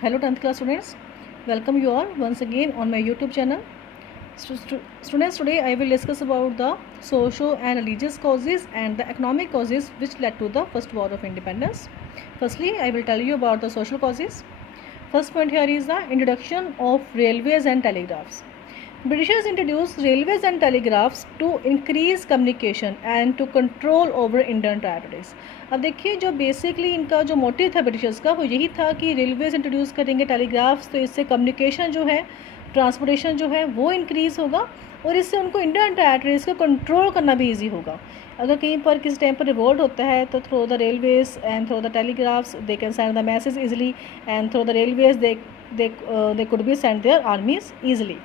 Hello 10th class students, welcome you all once again on my YouTube channel. Students, today I will discuss about the social and religious causes and the economic causes which led to the first war of independence. Firstly, I will tell you about the social causes. First point here is the introduction of railways and telegraphs. Britishers introduced railways and telegraphs to increase communication and to control over Indian territories. अब देखिए जो basically इनका जो motive था Britishers का वो यही था कि रेलवेज इंट्रोड्यूस करेंगे, टेलीग्राफ्स, तो इससे कम्युनिकेशन जो है, ट्रांसपोर्टेशन जो है वो इंक्रीज़ होगा और इससे उनको इंडियन टेरिटरीज को कंट्रोल करना भी ईजी होगा. अगर कहीं पर किसी टाइम पर रिवोल्ट होता है तो through the railways and through the telegraphs they can send the message easily and through the railways they could be send their आर्मीज easily.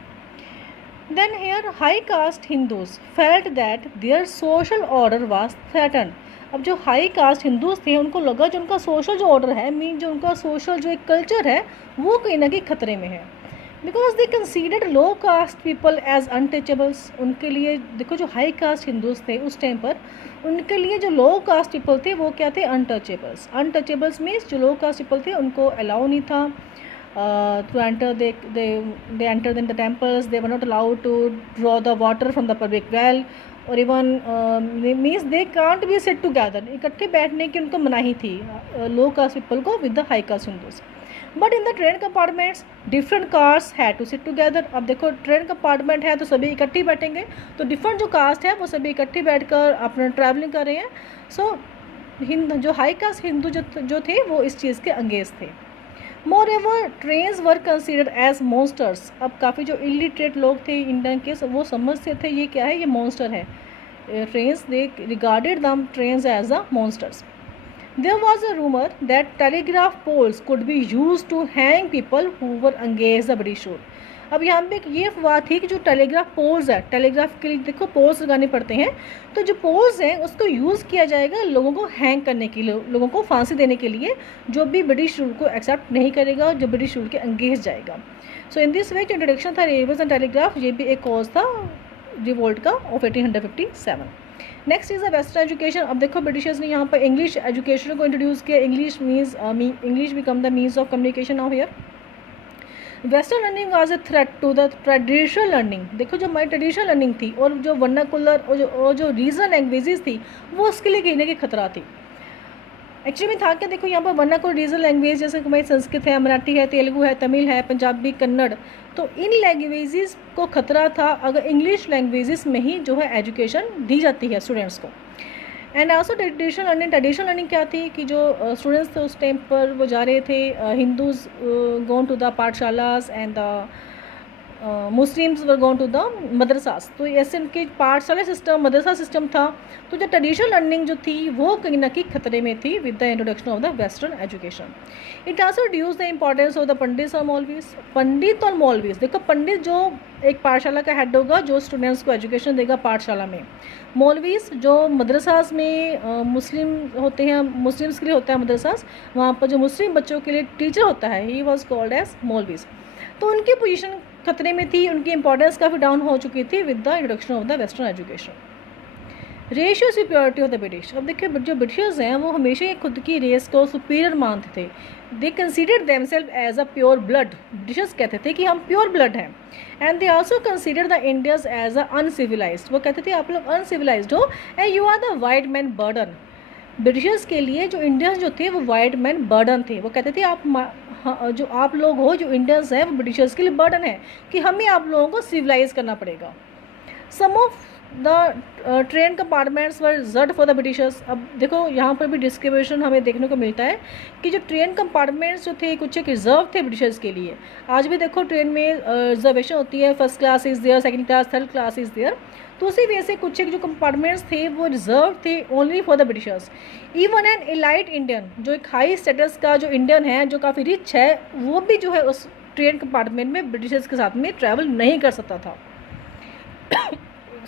Then here high caste Hindus felt that their social order was threatened. अब जो high caste Hindus थे उनको लगा जो उनका social जो order है, mean जो उनका सोशल जो एक कल्चर है वो कहीं ना कहीं खतरे में है. Because they considered low caste people as untouchables. उनके लिए देखो जो हाई कास्ट हिंदूज थे उस टाइम पर उनके लिए जो लो कास्ट पीपल थे वो क्या थे? अनटचेबल्स. अनटचेबल्स मीन्स जो लो कास्ट पीपल थे उनको अलाउ नहीं था to enter. They entered in the temples. They were not allowed to draw the water from the public well or even means they can't be sit together. इकट्ठे बैठने की उनको मनाही थी लो कास्ट पीपल को with the high caste Hindus. But in the train compartments different caste had to sit together. अब देखो train compartment है तो सभी इकट्ठे बैठेंगे, तो डिफरेंट जो कास्ट है वो सभी इकट्ठे बैठकर अपना ट्रैवलिंग कर रहे हैं. सो जो हाई कास्ट हिंदू जो थे वो इस चीज़ के अंगेज थे. Moreover, trains were considered as monsters. अब काफ़ी जो इलिटरेट लोग थे इंडियन के वो समझते थे ये क्या है, ये मॉन्स्टर है. Trains they regarded them trains as the monsters. There was a rumor that telegraph poles could be used to hang people who were engaged the British rule. अब यहाँ पे ये बात थी कि जो टेलीग्राफ पोल्स है, टेलीग्राफ के लिए देखो पोल्स लगाने पड़ते हैं, तो जो पोल्स हैं उसको यूज़ किया जाएगा लोगों को हैंग करने के लिए, लोगों को फांसी देने के लिए जो भी ब्रिटिश रूल को एक्सेप्ट नहीं करेगा, जो ब्रिटिश रूल के अंगेज जाएगा. सो इन दिस वे जो इंट्रोडक्शन था रेलवेज एंड टेलीग्राफ, ये भी एक कॉज था रिवोल्ट का of 1857. Next is the western education. अब देखो ब्रिटिशर्स ने यहाँ पर इंग्लिश एजुकेशन को इंट्रोड्यूस किया. English become the means of communication of here. Western learning was a threat to the traditional learning. देखो जो हमारी ट्रेडिशनल लर्निंग थी और जो वर्नाकुलर और जो रीजनल लैंग्वेजेस थी वो उसके लिए कहीं ना कहीं खतरा थी. एक्चुअली में था क्या, देखो यहाँ पर वर्नाकुलर रीजनल लैंग्वेज जैसे हमारी संस्कृत है, मराठी है, तेलुगु है, तमिल है, पंजाबी, कन्नड़, तो इन लैंग्वेजेस को खतरा था अगर इंग्लिश लैंग्वेजेस में ही जो है एजुकेशन दी जाती है स्टूडेंट्स को. एंड आल्सो ट्रेडिशनल लर्निंग क्या थी कि जो स्टूडेंट्स थे उस टाइम पर वो जा रहे थे Hindus gone to the pathshalas and the Muslims were gone to the madrasas. तो ऐसे उनके पाठशाला सिस्टम, मदरसा सिस्टम था. तो जो ट्रेडिशनल लर्निंग जो थी वो कहीं ना कहीं खतरे में थी with the introduction of the western education. It also reduce the importance of the pandit और मौलवीज. पंडित और मौलवीज, देखो पंडित जो एक पाठशाला का हेड होगा जो स्टूडेंट्स को एजुकेशन देगा पाठशाला में. मौलवीज जो मदरसास में मुस्लिम होते हैं, मुस्लिम्स के लिए होता है मदरसास, वहाँ पर जो मुस्लिम बच्चों के लिए टीचर होता है ही वॉज कॉल्ड एज मौलवीज. तो उनकी पोजीशन खतरे में थी, उनकी इंपॉर्टेंस काफ़ी डाउन हो चुकी थी with the introduction of the western education. Ratio superiority of the British. अब देखिए जो ब्रिटिशर्स हैं वो हमेशा ही खुद की रेस को सुपीरियर मानते थे. They considered themselves as a pure blood. Britishers कहते थे कि हम प्योर ब्लड हैं. And they also consider the Indians as a uncivilised. वो कहते थे आप लोग अनसिविलाइज्ड हो and you are the white man burden. Britishers के लिए जो इंडियंस जो थे वो वाइट मैन बर्डन थे. वो कहते थे जो आप लोग हो, जो इंडियंस हैं वो ब्रिटिशर्स के लिए बर्डन है कि हमें आप लोगों को सिविलाइज करना पड़ेगा. Some of the train compartments were reserved for the Britishers. अब देखो यहाँ पर भी डिस्क्रिमिनेशन हमें देखने को मिलता है कि जो ट्रेन कंपार्टमेंट्स जो थे कुछ एक रिजर्व थे ब्रिटिशर्स के लिए. आज भी देखो ट्रेन में रिजर्वेशन होती है, first class is there, second class, third class is there. तो उसी वजह से कुछ एक जो कंपार्टमेंट्स थे वो रिजर्व थे only for the Britishers. Even an elite Indian, जो एक हाई स्टेटस का जो इंडियन है जो काफ़ी रिच है, वो भी जो है उस ट्रेन कंपार्टमेंट में ब्रिटिशर्स के साथ में ट्रैवल नहीं कर सकता था.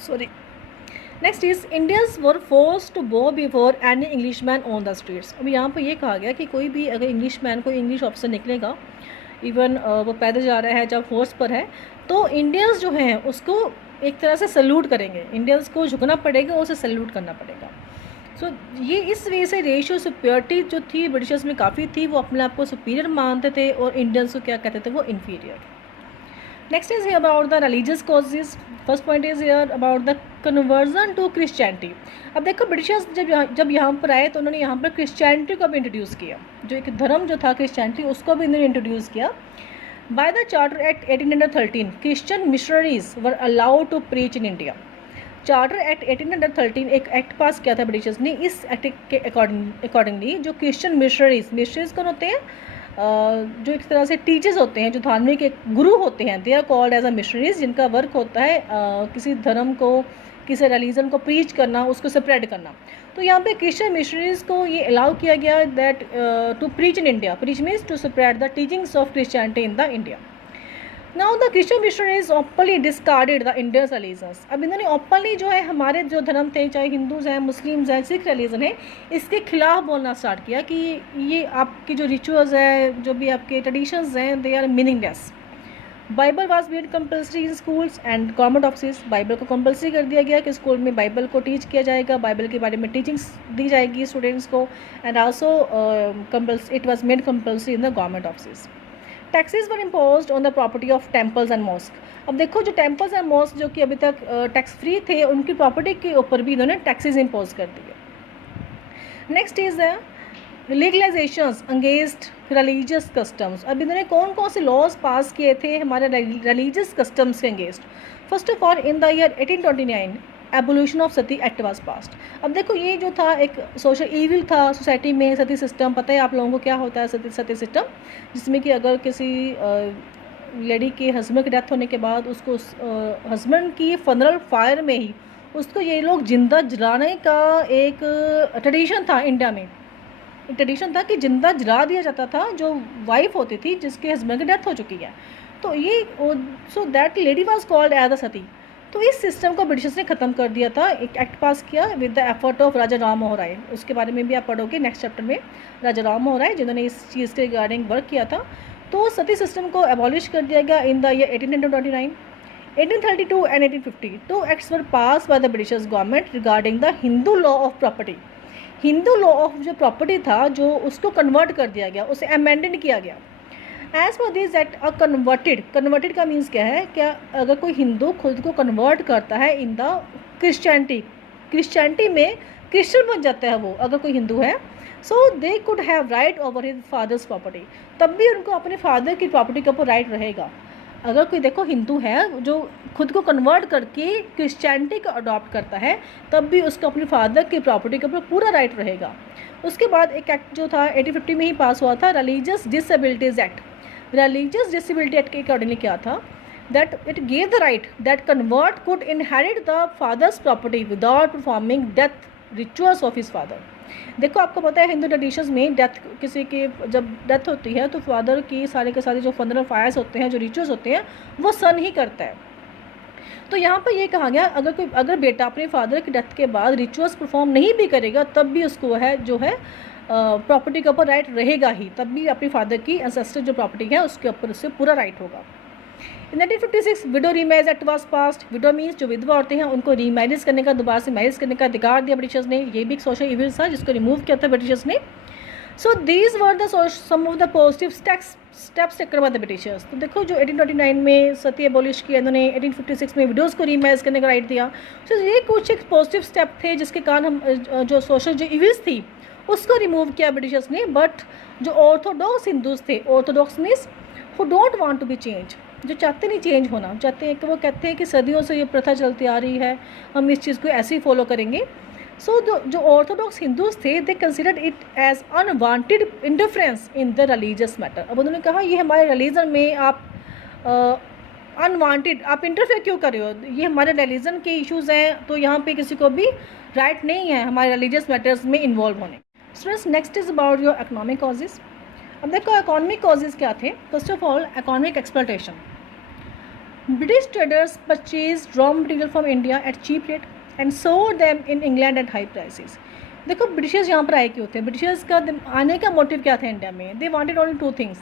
Sorry. Next is Indians were force to go before any English man on the streets. अब यहाँ पर ये कहा गया कि कोई भी अगर इंग्लिश मैन, कोई इंग्लिश ऑफिसर निकलेगा, इवन वो पैदल जा रहा है, जब फोर्स पर है, तो इंडियंस जो हैं उसको एक तरह से सल्यूट करेंगे. इंडियंस को झुकना पड़ेगा, उसे सल्यूट करना पड़ेगा. सो ये इस वजह से रेशियो सुपीरियरिटी जो थी ब्रिटिशर्स में काफ़ी थी, वो अपने आप को सुपीरियर मानते थे और इंडियंस को क्या कहते थे, वो inferior. Next is about the religious causes. First point is here about the conversion to Christianity. अब देखो ब्रिटिशर्स जब यहाँ पर आए तो उन्होंने यहाँ पर क्रिश्चियनिटी को भी इंट्रोड्यूस किया, जो एक धर्म जो था क्रिश्चियनिटी उसको भी इन्होंने इंट्रोड्यूस किया। By the charter act 1813 Christian missionaries were allowed to preach in India. Charter act 1813 एक एक्ट पास किया था ब्रिटिशर्स ने। इस एक्ट के अकॉर्डिंगली जो क्रिश्चियन मिशनरीज कौन होते हैं, जो एक तरह से टीचर्स होते हैं, जो धार्मिक एक गुरु होते हैं, they are called as a missionaries, जिनका वर्क होता है किसी धर्म को, किसी रिलीजन को प्रीच करना, उसको स्प्रेड करना। तो यहाँ पे क्रिश्चियन मिशनरीज को ये अलाउ किया गया that to preach in India. Preach means to spread the teachings of Christianity in the India. Now the Christian missionaries openly discarded the Indians religions. अब इन्होंने ओपनली जो है हमारे जो धर्म थे, चाहे हिंदूज हैं, मुस्लिम्स हैं, सिख रिलीजन है, इसके खिलाफ बोलना स्टार्ट किया कि ये आपकी जो रिचुअल्स है, जो भी आपके ट्रेडिशंस हैं, they are meaningless. Bible was made compulsory in schools and government office. Bible को कंपल्सरी कर दिया गया कि स्कूल में बाइबल को टीच किया जाएगा, बाइबल के बारे में टीचिंग्स दी जाएगी स्टूडेंट्स को, and also it was made compulsory in the government office. Taxes were imposed on the property of temples and mosque. अब देखो जो टेम्पल्स एंड मॉस्क जो कि अभी तक टैक्स फ्री थे, उनकी प्रॉपर्टी के ऊपर भी इन्होंने टैक्सेस इम्पोज कर दिए। Next is the legalisations against religious customs. अब इन्होंने कौन कौन से लॉज पास किए थे हमारे रिलीजियस कस्टम्स के against. First of all in the year 1829 abolition of Sati act was passed. अब देखो ये जो था एक सोशल ईविल था सोसाइटी में, सती सिस्टम। पता है आप लोगों को क्या होता है सती सिस्टम, जिसमें कि अगर किसी लेडी के हस्बैंड की डेथ होने के बाद उसको हस्बैंड की फनरल फायर में ही उसको ये लोग जिंदा जलाने का एक ट्रेडिशन था इंडिया में। एक ट्रेडिशन था कि जिंदा जला दिया जाता था जो वाइफ होती थी जिसके हस्बैंड की डेथ हो चुकी है। तो ये so that lady was called as the sati. तो इस सिस्टम को ब्रिटिशर्स ने ख़त्म कर दिया था, एक एक्ट पास किया विद द एफर्ट ऑफ राजा राम मोहन राय। उसके बारे में भी आप पढ़ोगे नेक्स्ट चैप्टर में, राजा राम मोहन राय जिन्होंने इस चीज़ के रिगार्डिंग वर्क किया था। तो सती सिस्टम को एबॉलिश कर दिया गया in the year 1829। 1832 and 1850 two acts were passed by the British government regarding the Hindu law of property. Hindu law of जो प्रॉपर्टी था जो उसको कन्वर्ट कर दिया गया, उसे अमेंडेड किया गया। As per this at a converted का मीन्स क्या है, क्या अगर कोई हिंदू खुद को कन्वर्ट करता है इन द क्रिश्चियनिटी में क्रिश्चियन बन जाता है वो, अगर कोई हिंदू है, so they could have right over his father's property. तब भी उनको अपने फादर की प्रॉपर्टी के ऊपर राइट रहेगा। अगर कोई देखो हिंदू है जो खुद को कन्वर्ट करके क्रिश्चियनिटी को अडॉप्ट करता है, तब भी उसको अपने फादर की प्रॉपर्टी के ऊपर पूरा राइट रहेगा। उसके बाद एक एक्ट जो था 1850 में ही पास हुआ था, religious disabilities act. Religious disability act के अकॉर्डिंगली क्या था, that it gave the right that convert could inherit the father's property without performing death rituals of his father. देखो आपको पता है हिंदू ट्रेडिशंस में डेथ किसी की जब डेथ होती है तो फादर की सारे के सारे जो फनरल फायर्स होते हैं, जो रिचुअल्स होते हैं, वो सन ही करता है। तो यहाँ पर ये कहा गया अगर बेटा अपने फादर की डेथ के बाद रिचुअल्स परफॉर्म नहीं भी करेगा तब भी उसको है जो है प्रॉपर्टी के ऊपर राइट रहेगा ही, तब भी अपने फादर की एंसेस्टर जो प्रॉपर्टी है उसके ऊपर उससे पूरा राइट होगा। इन 1956 window remarriage act was passed. Window means जो विधवा औरतें हैं उनको रीमैरिज करने का, दोबारा से मैरिज करने का अधिकार दिया ब्रिटिशर्स ने। ये भी एक सोशल इविल था जिसको रिमूव किया था ब्रिटिशर्स ने। So these were the some of the positive steps taken by the Britishers. तो देखो जो 1829 में सती एबॉलिश किया इन्होंने, 1856 में विडोज़ को रीमैरिज करने का राइट दिया। सो ये कुछ एक पॉजिटिव स्टेप थे जिसके कारण हम जो सोशल जो इविल्स थी उसको रिमूव किया ब्रिटिशर्स ने। बट जो ऑर्थोडॉक्स हिंदूज थे, orthodox means who don't want to be change, जो चाहते नहीं चेंज होना चाहते हैं, कि वो कहते हैं कि सदियों से ये प्रथा चलती आ रही है, हम इस चीज़ को ऐसे ही फॉलो करेंगे। सो जो ऑर्थोडॉक्स हिंदूज थे they considered it as unwanted interference in the religious matter. अब उन्होंने कहा ये हमारे रिलीजन में आप अनवांटेड आप इंटरफेयर क्यों कर रहे हो, ये हमारे रिलीजन के इश्यूज़ हैं, तो यहाँ पे किसी को भी राइट नहीं है हमारे रिलीजियस मैटर्स में इन्वॉल्व होने। Students next is about your economic causes. अब देखो इकोनॉमिक कॉजेज़ क्या थे। First of all economic exploitation. British traders purchased raw material from India at cheap rate and sold them in England at high prices. देखो Britishers यहाँ पर आए क्यों थे, ब्रिटिशर्स का आने का मोटिव क्या था इंडिया में। They wanted only two things.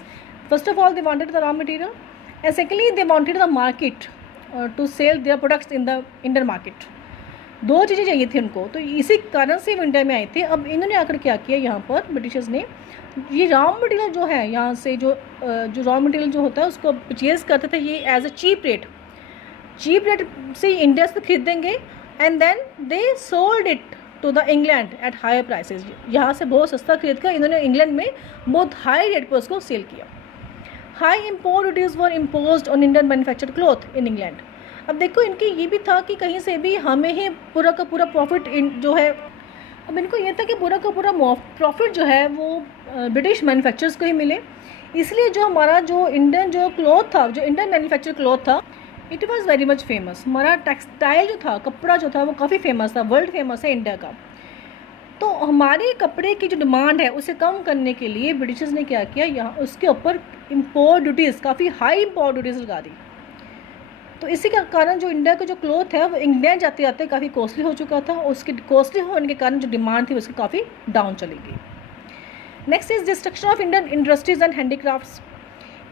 First of all they wanted the raw material and secondly they wanted the market to sell their products in the Indian market. दो चीज़ें चाहिए थी उनको, तो इसी कारण से वो इंडिया में आए थे। अब इन्होंने आकर क्या किया यहाँ पर ब्रिटिशर्स ने, ये रॉ मटेरियल जो है यहाँ से जो रॉ मटेरियल जो होता है उसको परचेज़ करते थे ये एज अ चीप रेट से इंडिया से खरीदेंगे, and then they sold it to the England at higher prices. यहाँ से बहुत सस्ता खरीद कर इन्होंने इंग्लैंड में बहुत हाई रेट पर उसको सेल किया। High import duties were imposed on Indian manufactured cloth in England. अब देखो इनकी ये भी था कि कहीं से भी हमें ही पूरा का पूरा प्रॉफिट जो है, अब इनको ये था कि पूरा का पूरा प्रॉफिट जो है वो ब्रिटिश मैन्युफैक्चरर्स को ही मिले। इसलिए जो हमारा जो इंडियन जो क्लॉथ था, जो इंडियन मैन्युफैक्चर क्लॉथ था, it was very much famous. हमारा टेक्सटाइल जो था, कपड़ा जो था वो काफ़ी फेमस था, वर्ल्ड फेमस है इंडिया का। तो हमारे कपड़े की जो डिमांड है उसे कम करने के लिए ब्रिटिशर्स ने क्या किया, यहाँ उसके ऊपर इम्पोर्ट ड्यूटीज़, काफ़ी हाई इम्पोर्ट ड्यूटीज़ लगा दी। तो इसी के कारण जो इंडिया का जो क्लॉथ है वो इंग्लैंड जाते जाते काफ़ी कॉस्टली हो चुका था। उसकी कॉस्टली होने के कारण जो डिमांड थी उसकी काफ़ी डाउन चली गई। Next is destruction of Indian industries and handicrafts.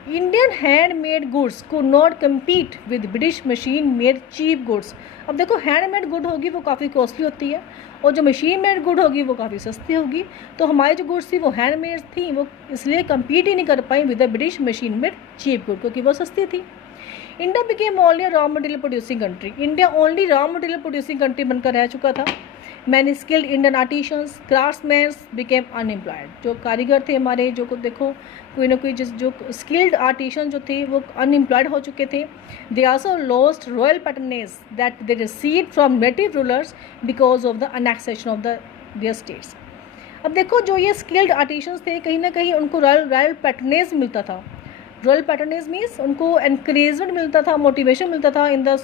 Indian handmade goods को not compete with British machine made cheap goods. अब देखो हैंडमेड गुड होगी वो काफ़ी कॉस्टली होती है, और जो मशीन मेड गुड होगी वो काफ़ी सस्ती होगी। तो हमारी जो गुड्स थी वो हैंडमेड थी, वो इसलिए कम्पीट ही नहीं कर पाई with the British machine made cheap good, क्योंकि वो सस्ती थी। India became only raw material producing country. India only raw material producing country बनकर रह चुका था। Many skilled Indian artisans craftsman became unemployed. जो कारीगर थे हमारे, जो को देखो कोई ना कोई जो स्किल्ड आर्टिशन जो थे वो अनएम्प्लॉयड हो चुके थे। They also lost royal patronage that they received from native rulers because of the annexation of their states. अब देखो जो ये स्किल्ड आर्टिशंस थे कहीं ना कहीं उनको रॉयल पैटर्नेज मिलता था। रॉयल पैटर्नेज मीन्स उनको एनकरेजमेंट मिलता था, मोटिवेशन मिलता था in the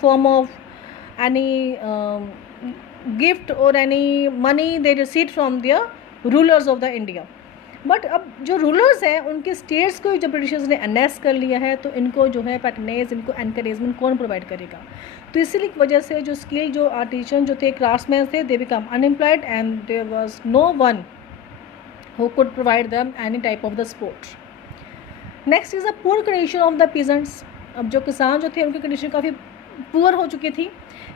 form of any gift और any money they receive from their rulers of the India. But अब जो रूलर्स हैं उनके स्टेट्स को जब ब्रिटिशर्स ने अनेक्स कर लिया है तो इनको जो है पैटर्नेज, इनको एनकरेजमेंट कौन प्रोवाइड करेगा। तो इसी वजह से जो स्किल जो आर्टिशन जो थे, क्राफ्ट्समैन थे, they become unemployed and there was no one who could provide them any type of the support. Next is a poor condition of the peasants. अब जो किसान जो थे उनकी कंडीशन काफ़ी पुअर हो चुकी थी।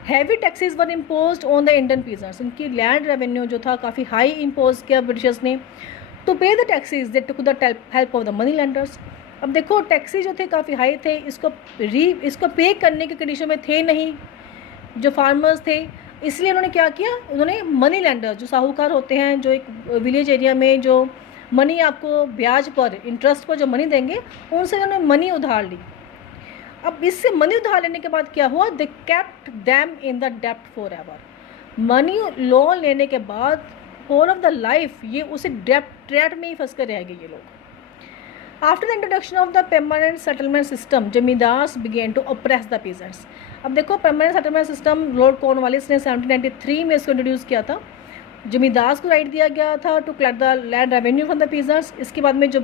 Heavy taxes were imposed on the Indian peasants. इनकी लैंड रेवेन्यू जो था काफ़ी हाई इम्पोज किया ब्रिटिशर्स ने। टू पे the taxes they took the help of the money landers. अब देखो टैक्सेस जो थे काफ़ी हाई थे, इसको पे करने की कंडीशन में थे नहीं जो फार्मर्स थे, इसलिए उन्होंने क्या किया, उन्होंने मनी लैंडर्स जो साहूकार होते हैं, जो एक विलेज एरिया में जो मनी आपको ब्याज पर, इंटरेस्ट पर जो मनी देंगे, उनसे उन्होंने मनी उधार ली। अब इससे मनी उधार लेने के बाद क्या हुआ, they kept them in the डेप्ट फॉर एवर। मनी लोन लेने के बाद होल ऑफ द लाइफ ये उसे डेप्ट में ही फंस कर रह गए ये लोग। After the introduction of the permanent settlement system zamindars began to oppress the peasants. अब देखो permanent settlement system Lord Cornwallis ने 1793 में इसको इंट्रोड्यूस किया था। जमींदार्स को राइट दिया गया था to collect the land revenue from the peasants. इसके बाद में जो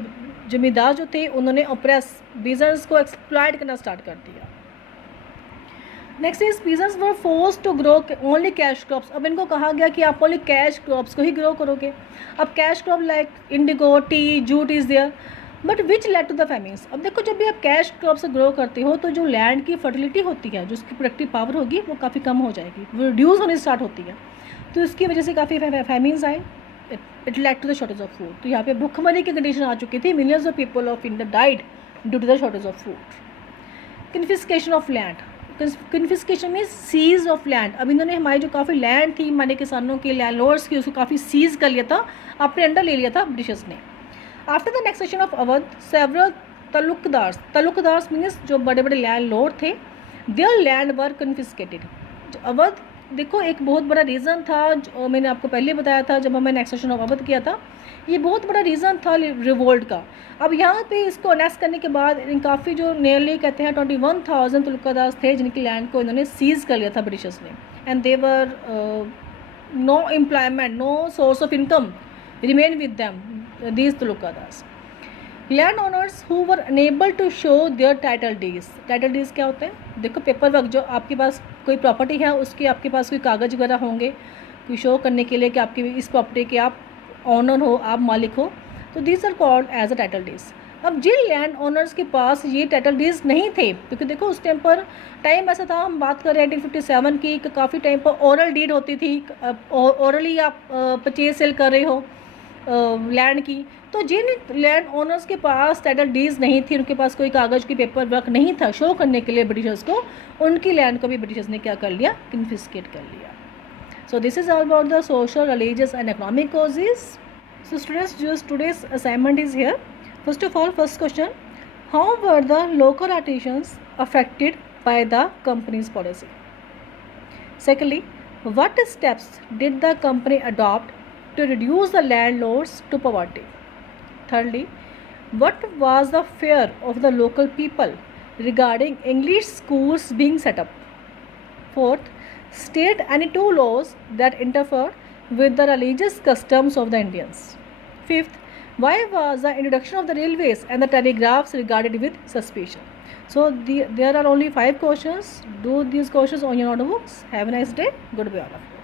जमींदार जो थे उन्होंने ऑप्रेस पीजेंट्स को एक्सप्लॉइट करना स्टार्ट कर दिया। Next is peasants were forced to grow only cash crops. अब इनको कहा गया कि आप ओनली कैश क्रॉप्स को ही ग्रो करोगे। अब cash crop like indigo, tea, jute is there, but which led to the famines. अब देखो जब भी आप कैश क्रॉप से ग्रो करते हो तो जो लैंड की फर्टिलिटी होती है, जो उसकी प्रोडक्टिव पावर होगी वो काफ़ी कम हो जाएगी, वो रिड्यूस होनी स्टार्ट होती है। तो इसकी वजह से काफ़ी फेमिन्स आए। It led to the shortage of food. तो यहाँ पे भूखमरी की कंडीशन आ चुकी थी। Millions of people of India died due to the shortage of food. Confiscation of land. Confiscation means seize of land. अब इन्होंने हमारी जो काफ़ी लैंड थी हमारे किसानों के, लैंडलॉर्ड्स की, उसको काफ़ी सीज कर लिया था, अपने अंडर ले लिया था ब्रिटिशर्स ने। After the annexation of Awadh several taluqdars means जो बड़े बड़े लैंडलॉर्ड थे, their land were confiscated. Awadh देखो एक बहुत बड़ा रीज़न था, जो मैंने आपको पहले बताया था जब हमने एनेक्सेशन ऑफ अवध किया था, ये बहुत बड़ा रीज़न था रिवोल्ट का। अब यहाँ पे इसको अनेक्स करने के बाद काफ़ी जो नियरली कहते हैं 21,000 तुलुकादार्स थे जिनकी लैंड को इन्होंने सीज कर लिया था ब्रिटिशर्स ने। And they were no employment, no source of income remain with them these taluqdars. Land owners who were unable to show their title deeds. Title deeds क्या होते हैं, देखो पेपर वर्क, जो आपके पास कोई प्रॉपर्टी है उसके आपके पास कोई कागज़ वगैरह होंगे कोई शो करने के लिए कि आपकी इस प्रॉपर्टी के आप ऑनर हो, आप मालिक हो, तो these are called as a title deeds. अब जिन लैंड ओनर्स के पास ये टाइटल डीड्स नहीं थे, क्योंकि देखो उस टाइम पर टाइम ऐसा था, हम बात करें 1857 की, काफ़ी टाइम पर ओरल डीड होती थी, ओरली आप परचेज सेल कर रहे हो लैंड की। तो जिन लैंड ओनर्स के पास टाइटल डीड्स नहीं थी, उनके पास कोई कागज़ की पेपर वर्क नहीं था शो करने के लिए ब्रिटिशर्स को, उनकी लैंड को भी ब्रिटिशर्स ने क्या कर लिया, कन्फिस्केट कर लिया। So this is all about the social, religious and economic causes. So students, just today's assignment is here. First of all, first question, how were the local artisans affected by the company's policy? Secondly, what steps did the company adopt to reduce the landlords to poverty? Thirdly, what was the fear of the local people regarding English schools being set up? Fourth, state any two laws that interfered with the religious customs of the Indians. Fifth, why was the introduction of the railways and the telegraphs regarded with suspicion? So there are only 5 questions. Do these questions on your notebooks. Have a nice day. Goodbye all of you.